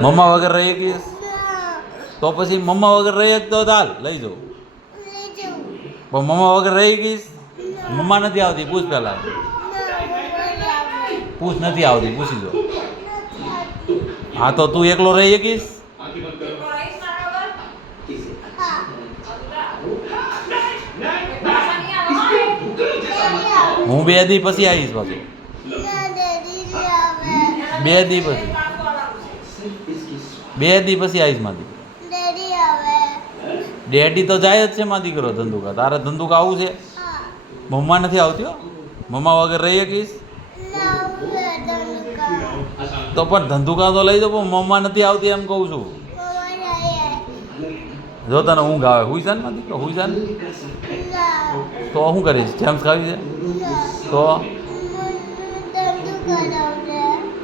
મમ્મા વગર રહી શકીશ? તો પછી મમ્મા વગર રહી શકતો હાલ લઈ જાઉં. પણ મમ્મા વગર રહી શકીશ? મમ્મા નથી આવતી, પૂછ પહેલાં. પૂછ, નથી આવતી, પૂછી જો. હા તો તું એકલો રહી શકીશ? હું 2 દી પછી આવીશ પાછું. 2 દી પછી, 2 દી પછી આવીશ મારી. ડેડી તો જાય જ છે માં દીકરો ધંધુકા. તારે ધંધુકા આવું છે? મમ્મા નથી આવતી હો. મમ્મા વગર રહી શકીશ? તો પણ ધંધુકા તો લઈ જાઓ, પણ મમ્મા નથી આવતી એમ કહું છું. જો તને ઊંઘ આવે, હુઈ જા ને માં દીકરો, હુઈ જા ને. તો શું કરીશ? જેમ્સ ખાવી છે તો?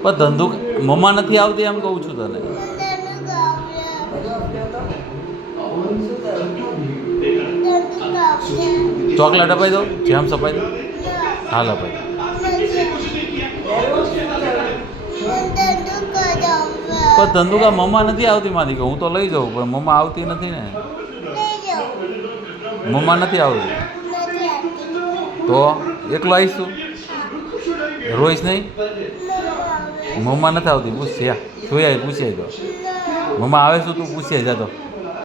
પણ ધંધુકા મમ્મા નથી આવતી એમ કહું છું તને. ચોકલેટ અપાઈ દો, જેમ્સ અપાઈ દો. હાલ અપાઈ દો. પણ ધંધુકા મમ્મા નથી આવતી મારી કે હું તો લઈ જાઉં, પણ મમ્મા આવતી નથી ને. મમ્મા નથી આવતી તો એકલો આવીશ તું? રોઈશ નહીં? મમ્મા નથી આવતી, પૂછશે. જોઈ આવી, પૂછી આવી. તો મમ્મા આવે છું તું પૂછી જા તો.